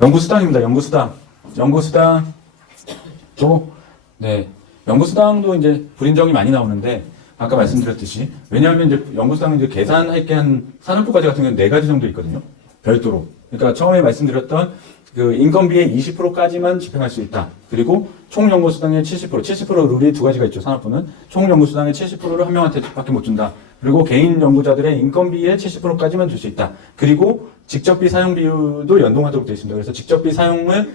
연구수당입니다. 연구수당도, 네. 연구수당도 이제 불인정이 많이 나오는데, 아까 말씀드렸듯이, 왜냐하면 이제 연구수당은 이제 계산할 게 한 산업부까지 같은 경우는 4가지 정도 있거든요. 별도로. 그러니까 처음에 말씀드렸던 그 인건비의 20%까지만 집행할 수 있다. 그리고 총 연구수당의 70% 룰이 2가지가 있죠. 산업부는. 총 연구수당의 70%를 한 명한테 밖에 못 준다. 그리고 개인 연구자들의 인건비의 70%까지만 줄 수 있다. 그리고 직접비 사용 비율도 연동하도록 되어 있습니다. 그래서 직접비 사용을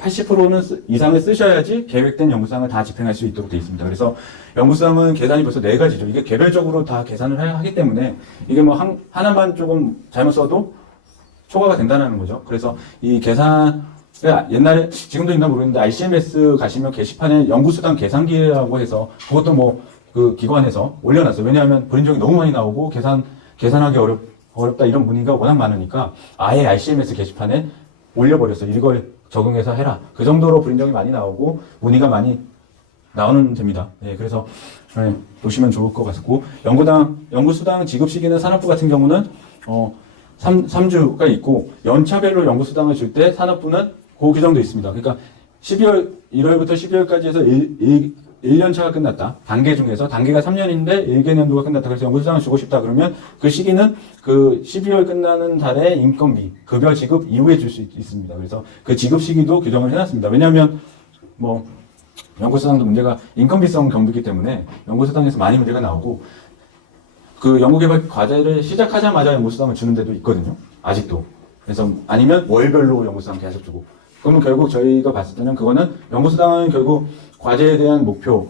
80%는 이상을 쓰셔야지 계획된 연구수당을 다 집행할 수 있도록 되어 있습니다. 그래서 연구수당은 계산이 벌써 4가지죠. 이게 개별적으로 다 계산을 하기 때문에 이게 뭐 하나만 조금 잘못 써도 초과가 된다는 거죠. 그래서 이 계산, 옛날에, 지금도 있나 모르겠는데 ICMS 가시면 게시판에 연구수당 계산기라고 해서 그것도 뭐 그 기관에서 올려놨어요. 왜냐하면 불인정이 너무 많이 나오고 계산하기 어렵다 이런 문의가 워낙 많으니까 아예 ICMS 게시판에 올려버렸어요. 이걸 적용해서 해라. 그 정도로 불인정이 많이 나오고 문의가 많이 나오는 됩니다. 예, 그래서 보시면 좋을 것 같고 연구수당 지급 시기는 산업부 같은 경우는 3주가 있고 연차별로 연구수당을 줄 때 산업부는 그 규정도 있습니다. 그러니까 1월부터 12월까지 해서 1년차가 끝났다. 단계 중에서 단계가 3년인데 1개년도가 끝났다. 그래서 연구수당을 주고 싶다. 그러면 그 시기는 그 12월 끝나는 달에 인건비, 급여 지급 이후에 줄 수 있습니다. 그래서 그 지급 시기도 규정을 해놨습니다. 왜냐하면 뭐 연구수당도 문제가 인건비성 경비이기 때문에 연구수당에서 많이 문제가 나오고 그 연구개발 과제를 시작하자마자 연구수당을 주는 데도 있거든요. 아직도. 그래서 아니면 월별로 연구수당 계속 주고. 그러면 결국 저희가 봤을 때는 그거는 연구수당은 결국 과제에 대한 목표,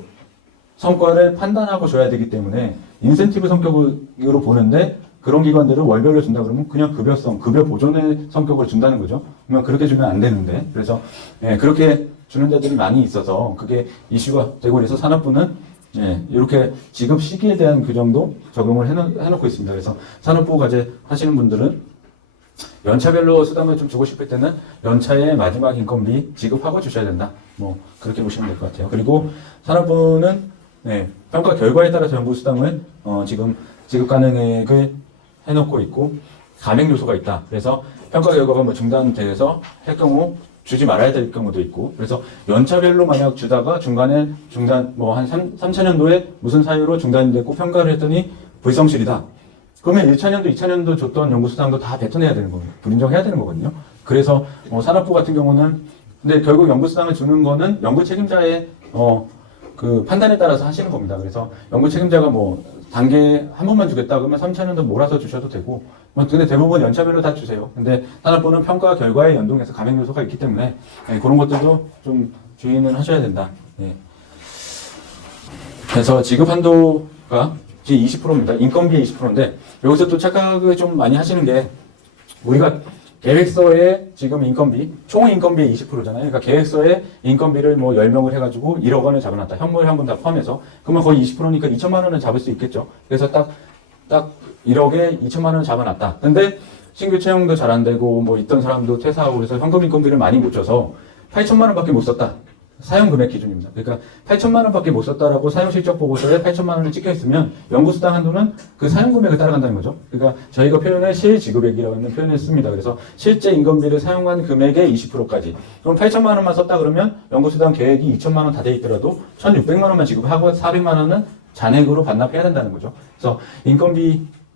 성과를 판단하고 줘야 되기 때문에 인센티브 성격으로 보는데 그런 기관들을 월별로 준다 그러면 그냥 급여 보존의 성격으로 준다는 거죠. 그러면 그렇게 주면 안 되는데. 그래서 그렇게 주는 데들이 많이 있어서 그게 이슈가 되고 그래서 산업부는 이렇게 지급 시기에 대한 규정도 적용을 해놓고 있습니다. 그래서 산업부 과제 하시는 분들은 연차별로 수당을 좀 주고 싶을 때는 연차의 마지막 인건비 지급하고 주셔야 된다. 뭐 그렇게 보시면 될 것 같아요. 그리고 산업부는 평가 결과에 따라서 연구수당을 지금 지급 가능액을 해놓고 있고 감액 요소가 있다. 그래서 평가 결과가 뭐 중단돼서 할 경우 주지 말아야 될 경우도 있고 그래서 연차별로 만약 주다가 중간에 중단 뭐 한 3차년도에 무슨 사유로 중단됐고 평가를 했더니 불성실이다. 그러면 1차년도, 2차년도 줬던 연구수당도 다 뱉어내야 되는 거예요. 불인정해야 되는 거거든요. 그래서 산업부 같은 경우는 근데 결국 연구수당을 주는 거는 연구 책임자의 그 판단에 따라서 하시는 겁니다. 그래서 연구 책임자가 뭐 단계 한 번만 주겠다 그러면 3차년도 몰아서 주셔도 되고 근데 대부분 연차별로 다 주세요. 근데 산업부는 평가 결과에 연동해서 감액 요소가 있기 때문에 그런 것들도 좀 주의는 하셔야 된다. 그래서 지급 한도가 20%입니다. 인건비의 20%인데 여기서 또 착각을 좀 많이 하시는 게 우리가 계획서에 지금 인건비, 총 인건비의 20%잖아요. 그러니까 계획서에 인건비를 뭐 10명을 해가지고 1억 원을 잡아놨다. 현물 현금 다 포함해서. 그러면 거의 20%니까 2천만 원을 잡을 수 있겠죠. 그래서 딱 1억에 2천만 원을 잡아놨다. 근데 신규 채용도 잘 안 되고 뭐 있던 사람도 퇴사하고 그래서 현금 인건비를 많이 못 줘서 8천만 원밖에 못 썼다. 사용 금액 기준입니다. 그러니까 8천만 원밖에 못 썼다라고 사용 실적 보고서에 8천만 원을 찍혀 있으면 연구수당 한도는 그 사용 금액을 따라간다는 거죠. 그러니까 저희가 표현을 실지급액이라고 하는 표현을 씁니다. 그래서 실제 인건비를 사용한 금액의 20%까지. 그럼 8천만 원만 썼다 그러면 연구수당 계획이 2천만 원 다 돼 있더라도 1,600만 원만 지급하고 400만 원은 잔액으로 반납해야 된다는 거죠. 그래서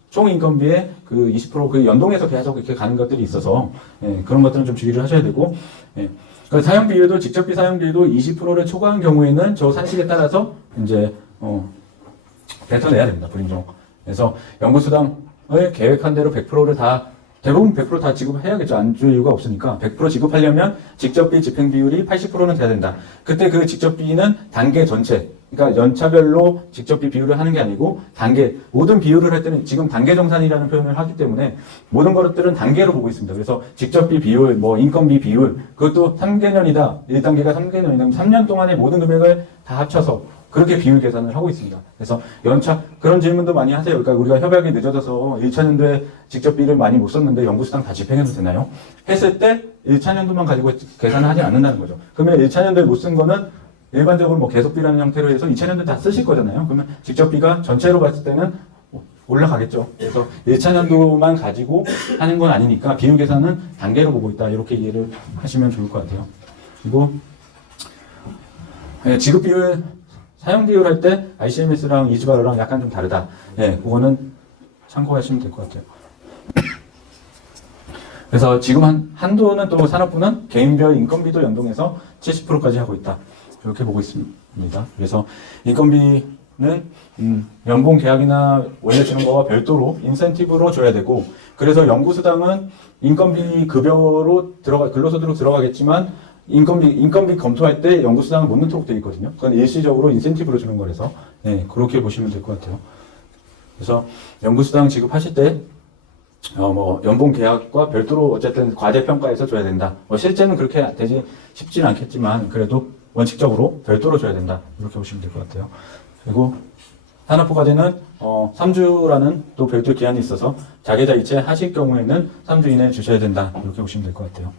총 인건비의 그 20%그 연동해서 계속 이렇게 가는 것들이 있어서 그런 것들은 좀 주의를 하셔야 되고 그 사용 비율도 직접비 사용 비율도 20%를 초과한 경우에는 저 산식에 따라서 이제 뱉어내야 됩니다. 불인정. 그래서 연구수당을 계획한 대로 100%를 다 대부분 100% 다 지급해야겠죠. 안 줄 이유가 없으니까 100% 지급하려면 직접비 집행 비율이 80%는 돼야 된다. 그때 그 직접비는 단계 전체 그러니까 연차별로 직접비 비율을 하는 게 아니고 모든 비율을 할 때는 지금 단계 정산이라는 표현을 하기 때문에 모든 것들은 단계로 보고 있습니다. 그래서 직접비 비율, 뭐 인건비 비율, 그것도 3개년이다. 1단계가 3개년이다. 3년 동안의 모든 금액을 다 합쳐서 그렇게 비율 계산을 하고 있습니다. 그래서 그런 질문도 많이 하세요. 그러니까 우리가 협약이 늦어져서 1차년도에 직접비를 많이 못 썼는데 연구수당 다 집행해도 되나요? 했을 때 1차년도만 가지고 계산을 하지 않는다는 거죠. 그러면 1차년도에 못 쓴 거는 일반적으로 뭐 계속비라는 형태로 해서 2차년도 다 쓰실 거잖아요. 그러면 직접비가 전체로 봤을 때는 올라가겠죠. 그래서 1차 연도만 가지고 하는 건 아니니까 비용 계산은 단계로 보고 있다. 이렇게 이해를 하시면 좋을 것 같아요. 그리고 지급 비율, 사용 비율 할 때 ICMS랑 이즈바르랑 약간 좀 다르다. 예, 그거는 참고하시면 될 것 같아요. 그래서 지금 한도는 또 산업부는 개인별 인건비도 연동해서 70%까지 하고 있다. 이렇게 보고 있습니다. 그래서 인건비는 연봉 계약이나 원래 주는 거와 별도로 인센티브로 줘야 되고, 그래서 연구수당은 인건비 급여로 근로소득으로 들어가겠지만 인건비 검토할 때 연구수당을 못 넣도록 되어 있거든요. 그건 일시적으로 인센티브로 주는 거라서 네, 그렇게 보시면 될 것 같아요. 그래서 연구수당 지급하실 때 연봉 계약과 별도로 어쨌든 과대평가해서 줘야 된다. 실제는 그렇게 되지 쉽지는 않겠지만 그래도 원칙적으로 별도로 줘야 된다. 이렇게 보시면 될 것 같아요. 그리고 산업부 과제는 3주라는 또 별도 기한이 있어서 자계자 이체 하실 경우에는 3주 이내에 주셔야 된다. 이렇게 보시면 될 것 같아요.